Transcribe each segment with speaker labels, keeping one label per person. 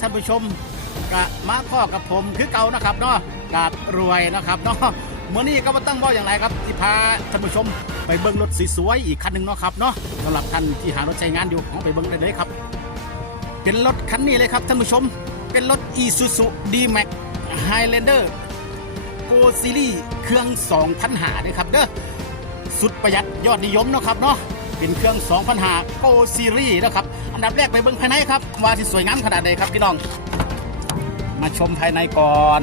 Speaker 1: ท่านผู้ชมกะมาพ่อกับผมคือเก่านะครับเนาะกาดรวยนะครับเนาะเมื่อนี้ก็มาตั้งเว่าอย่างไรครับที่พาท่านผู้ชมไปเบิ้งรถสวยๆอีกคันหนึ่งเนาะครับเนาะสำหรับท่านที่หารถใช้งานอยู่เอาไปเบิ้งได้เลยครับ เป็นรถคันนี้เลยครับท่านผู้ชมเป็นรถ Isuzu D-Max Highlander Go Series เครื่อง2,000หาเลยครับเด้อสุดประหยัดยอดนิยมเนาะครับเนาะ เป็นเครื่อง2,000หา Go Series นะครับ อันดับแรกไปเบิ่งภายในครับว่าที่สวยงามขนาดใดครับพี่น้อง มาชมภายในก่อน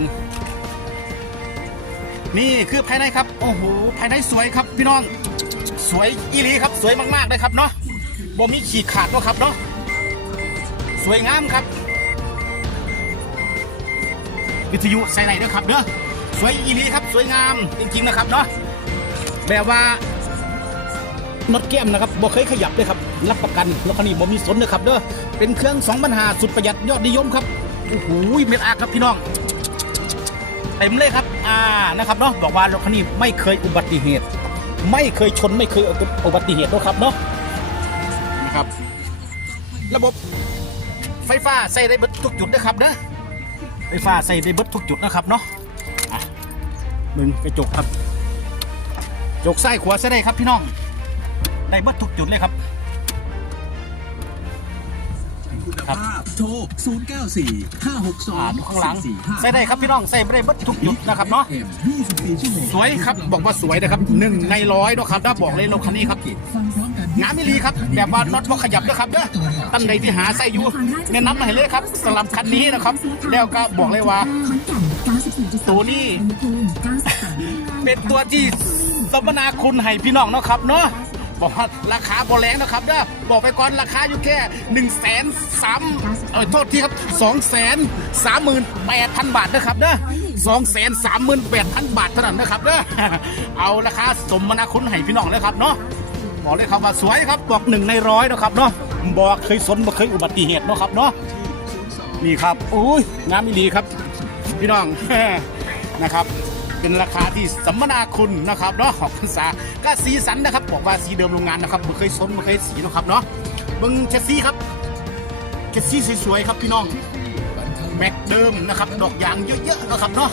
Speaker 1: นี่คือภายในครับ โอ้โห ภายในสวยครับพี่น้อง สวยอีหลีครับ สวยมากๆเลยครับเนาะบ่มีขีดขาดเนาะครับเนาะ สวยงามครับ วิทยุใส่ไหนด้วยครับเด้อสวยอีหลีครับ สวยงามจริงๆนะครับเนาะ แบบว่า นดแก้มนะครับบ่เคยขยับเลยครับรับประกันแล้วคันนี้บ่มีสนนะครับเด้อเป็นเครื่อง2ปัญหาสุดประหยัดยอดนิยมครับโอ้โหเม็ดอาครับพี่น้องเต็มเลยครับอ่านะครับเนาะบอกว่ารถคันนี้ไม่เคยอุบัติเหตุ ไม่เคยชนไม่เคยอุบัติเหตุนะครับเนาะนะครับ ระบบไฟฟ้าใส่ได้เบิดทุกจุดนะครับเด้อไฟฟ้าใส่ได้เบิดทุกจุดนะครับเนาะมึงกระจกครับกระจกซ้ขวาใส่ได้ครับพี่น้อง ได้เบิดทุกจุดเลยครับ
Speaker 2: คุณ
Speaker 1: ครับ
Speaker 2: ภาพโทร094
Speaker 1: อ่า
Speaker 2: 562
Speaker 1: ดูข้างหลัง
Speaker 2: 44
Speaker 1: ใส่ได้ครับพี่น้องใส่ได้เบิดทุกจุดนะครับเนาะ
Speaker 2: 24ชั่วโมง
Speaker 1: สวยครับบอกว่าสวยนะครับหนึ่งในร้อยเนาะครับถ้าบอกเลยรถคันนี้ครับ
Speaker 2: ฟังพร้อมกัน
Speaker 1: งานไม่รีครับ แบบว่าน็อตว่าขยับด้วยครับเด้อตั้งใดที่หาใส่อยู่แนะนำมาให้เลยครับสำหรับคันนี้นะครับ แล้วก็บอกเลยว่า ตัวนี้ เป็นตัวที่สมนาคุณให้พี่น้องเนาะครับเนาะ บอกว่าราคาบอแรงนะครับเด้อบอกไปก่อนราคาอยู่แค่1นึ่งแสนสามเออโทษทีครับสองแสนสามหมื่นแปดพันบาทนะครับเด้อสองแสนสามหมื่นแปดพันบาทเท่านั้นนะครับเด้อเอาราคาสมนาคุณให้พี่น้องเลยครับเนาะบอกเลยครับว่าสวยครับบอกหนึ่งในร้อยนะครับเนาะบอกเคยสนบ่เคยอุบัติเหตุเนาะครับเนาะนี่ครับอุ้ยงามอีหลีครับ พี่น้องนะครับ เป็นราคาที่สัมมนาคุณนะครับเนาะของภาษาก็สีสันนะครับ บอกว่าสีเดิมโรงงานนะครับบ่เคยสนบ่เคยสีนะครับเนาะเบงเชสซี่ครับเชสซี่สวยๆครับพี่น้องแม็กเดิมนะครับดอกยางเยอะๆนะครับเนาะ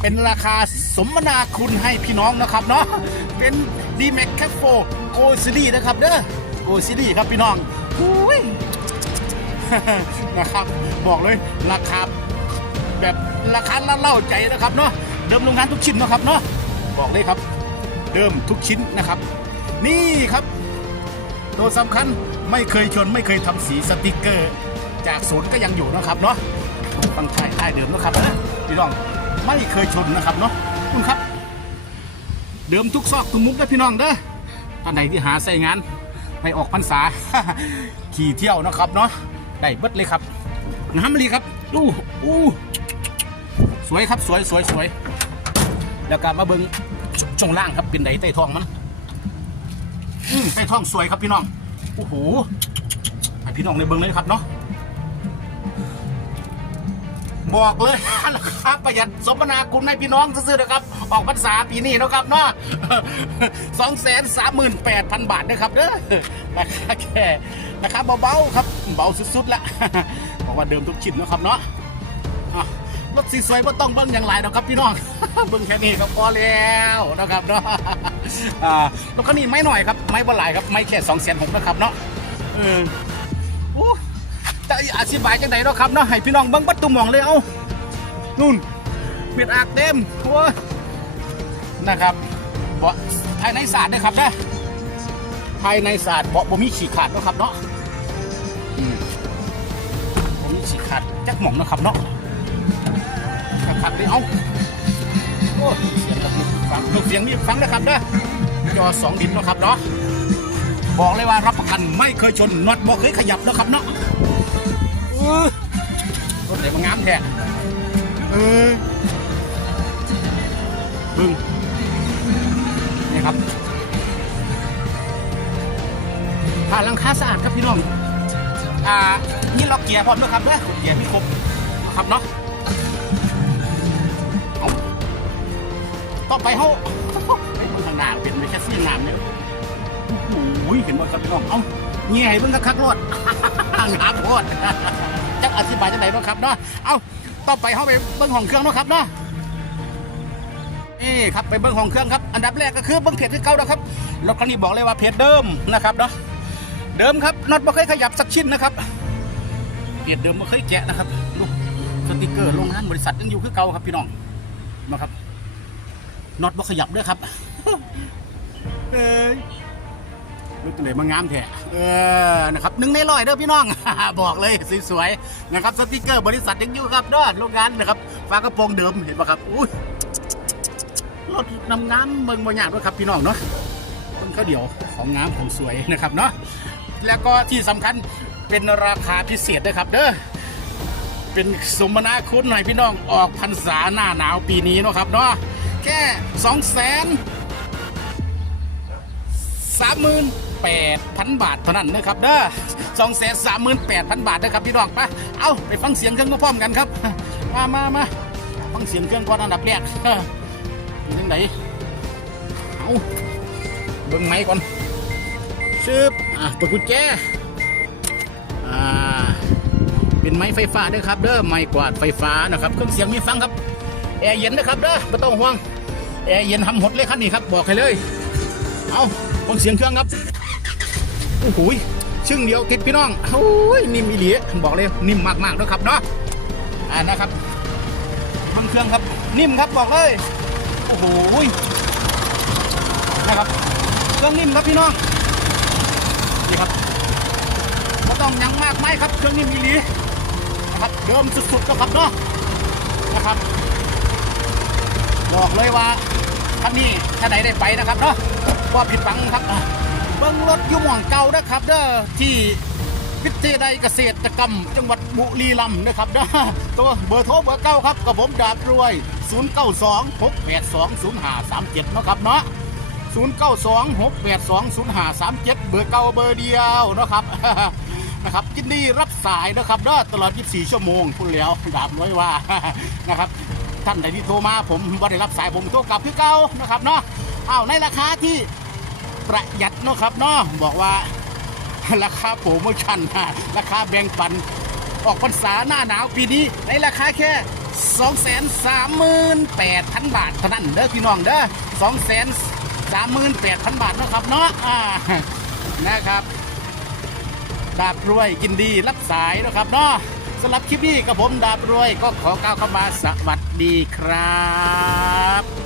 Speaker 1: เป็นราคาสมนาคุณให้พี่น้องนะครับเนาะเป็น d m a x c a f 4 Go Series นะครับเด้อ Go Series ครับพี่น้องอุ้ยนะครับบอกเลยราคาแบบราคาเล่าใจนะครับเนาะ เดิมโรงงานทุกชิ้นนะครับเนาะบอกเลยครับ เดิมทุกชิ้นนะครับ นี่ครับตัวสำคัญไม่เคยชนไม่เคยทำสีสติกเกอร์ จากศูนย์ก็ยังอยู่นะครับเนาะฟังถ่ายได้เดิมนะครับนะพี่น้องไม่เคยชนนะครับเนาะคุณครับ เดิมทุกซอกทุกมุมนะพี่น้องเด้อท่านไหนที่หาใส่งานไปออกพรรษา ขี่เที่ยวนะครับเนาะได้เบิดเลยครับน้ำมะลีครับดูอู้ สวยครับสวยสวยสวยแล้วก็มาเบิ้งช่วงล่างครับเป็นไหนใต้ท้องมันอืมใต้ท้องสวยครับพี่น้องโอ้โหให้พี่น้องในเบิ้งเลยครับเนาะบอกเลยราคาประหยัดสมนาคุณให้พี่น้องซื้อๆนะครับ ออกพรรษาปีนี้นะครับเนาะสองแสนสามหมื่นแปดพันบาทนะครับเด้อราคาแค่ราคาเบาๆครับเบาสุดๆละบอกว่าเดิมทุกชิ้นนะครับเนาะ รถสีสวยก็ต้องเบิ้งอย่างไรนะครับพี่น้อง เบิ้งแค่นี้ก็พอแล้วนะครับเนาะรถคันนี้ไม่หน่อยครับไม่บ่หลายครับไม่แค่สองแสนหกนะครับเนาะเออโอ้จะอธิบายจังไดเนาะครับเนาะให้พี่น้องเบิ้งบัดตุ่มมองเลยเอานู่นเม็ดอากเต็มโอ้ยนะครับเบาะภายในศาสตร์นะครับนะภายในศาสตร์เบาะบ่มีฉีกขาดนะครับเนาะมบ่มีฉีกขาดจักหม่องนะครับเนาะ ขัดเลยเอาโอ้เสียงกับลูกฟังลูกเสียงนี่ฟังนะครับเด้อจอสองดินนะครับเนาะบอกเลยว่ารับประกันไม่เคยชนน็อตบอกเคยขยับนะครับเนาะรถไหนมางามแท้เออบึ้งนี่ครับผ่านลังคาสะอาดครับพี่น้องอ่านี่ล็อกเกียร์พร้อมด้วยครับเด้อเกียร์พี่ครบนะครับเนาะ ต่อไปเขาไอ้ยเบิ่งทางหน้าเป็นไม่แค่เสียงน้ำเนี่ยโอ้โหเห็นบ่ครับพี่น้องเอ้าเงี้ยให้เบิ่งคักๆรถงาโคตรจะอธิบายจังไดเนาะครับเนาะเอาต่อไปเข้าไปเบิ้งห้องเครื่องเนาะครับเนาะนี่ครับไปเบิ้งห้องเครื่องครับ อันดับแรกก็คือเบิ้งเพจที่เก่านะครับรถคันนี้บอกเลยว่าเพจเดิมนะครับเนาะเดิมครับน็อตไม่เคยขยับสักชิ้นนะครับเพจเดิมไม่เคยแกะนะครับดูกสติกเกอร์โรงงานบริษัทยังอยู่คือเก่าครับพี่น้องมาครับ น็อตไม่ขยับด้วยครับ เอ้ยรถตัวไหนมางามแท้เออนะครับหนึ่งในร้อยเด้อพี่น้อง บอกเลยสวยๆนะครับสติกเกอร์บริษัทยังอยู่ครับเด้อโรงงานนะครับฝากระโปรงเดิมเห็นปะครับอุ้ยรถนำงามเบิ่งบางอย่างด้วยครับพี่น้องเนาะเบิ่งข้าวเดียวของงามของสวยนะครับเนาะแล้วก็ที่สำคัญเป็นราคาพิเศษด้วยครับเด้อเป็นสมนาคุณหน่อยพี่น้องออกพรรษาหน้าหนาวปีนี้เนาะครับเนาะ แค่สองแสนสามหมื่นแปดพันบาทเท่านั้นนะครับเด้อสองแสนสามหมื่นแปดพันบาทนะครับพี่น้องไปเอาไปฟังเสียงเครื่องพร้อมกันครับ มามามาฟังเสียงเครื่องก่อนอันดับแรกเป็นยังไงเอาเบิ้งไม้ก่อนชึบอะเปิดกุญแจอ่าเป็นไม้ไฟฟ้าด้วยครับเด้อไม้กวาดไฟฟ้านะครับเครื่องเสียงมีฟังครับแอร์เย็นนะครับเด้อไม่ต้องห่วง แอร์เย็นทำหดเลยคันนี้ครับบอกให้เลย เอาฟังเสียงเครื่องครับโอ้โหยชึ่งเดียวติดพี่น้องโอ้ยนิ่มอีหลีบอกเลยนิ่มมากๆนะครับเนาะอ่านะครับฟังเครื่องครับ นิ่มครับบอกเลยโอ้โหยนะครับเครื่องนิ่มครับพี่น้องนี่ครับไม่ต้องยังมากไม่ครับเครื่องนิ่มอีหลีนะครับเดิมสุดๆนะครับเนาะนะครับบอกเลยว่า ท่านนี้ท่านไหนได้ไปนะครับเนาะว่าผิดหวังครับเบิ้งรถยุ่หม่องเก่านะครับเด้อที่วิทยาลัยเกษตรกรรม จังหวัดบุรีรัมย์นะครับเด้อตัวเบอร์โทรเบอร์เก้าครับกับผมดาบรวย 0 9 2 6 8 2 0 5 3 7นาะครับเนาะ0 9 2 6 8 2 0 5 3 7 เบอร์เก่าเบอร์เดียวนะครับนะครับยินดีรับสายนะครับเด้อตลอด 24 ชั่วโมงพูดแล้วดาบรวยว่านะครับ ท่านใดที่โทรมาผมบ่ได้รับสายผมโทรกลับคือเก่านะครับเนาะเอ้าในราคาที่ประหยัดเนาะครับเนาะบอกว่าราคาโปรโมชั่นนราคาแบ่งปันออกพรรษาหน้าหนาวปีนี้ในราคาแค่ 238,000 บาทเท่านั้นเด้อพี่น้องเด้อ238,000 บาทนาะครับเนาะอ่านะครับดาบรวยกินดีรับสายนะครับเนาะ สำหรับคลิปนี้กับผมดาบรวยก็ขอกล่าวคำว่าสวัสดีครับ